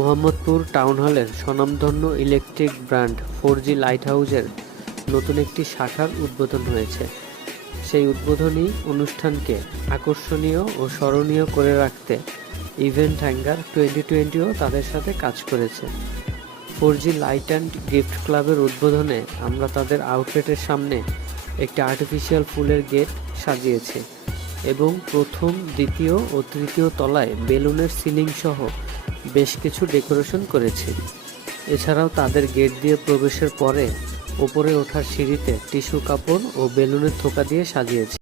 Mohammadpur town হলের স্বনামধন্য electric brand 4G light হাউসের নতুন একটি শাখার উদ্বোধন হয়েছে। সেই উদ্বোধনী অনুষ্ঠানকে আকর্ষণীয় ও স্মরণীয় করে রাখতে ইভেন্ট হ্যাঙ্গার 2020ও তাদের সাথে কাজ করেছে। 4G লাইট অ্যান্ড গিফট ক্লাবের উদ্বোধনে আমরা তাদের আউটলেটের সামনে একটি আর্টিফিশিয়াল ফুলের গেট সাজিয়েছি এবং প্রথম, দ্বিতীয় ও তৃতীয় তলায় বেলুনের সিলিং সহ বেশ কিছু ডেকোরেশন করেছি। এছাড়াও তাদের গেট দিয়ে প্রবেশের পরে ওপরে ওঠার সিঁড়িতে টিস্যু কাপড় ও বেলুনের থোকা দিয়ে সাজিয়েছি।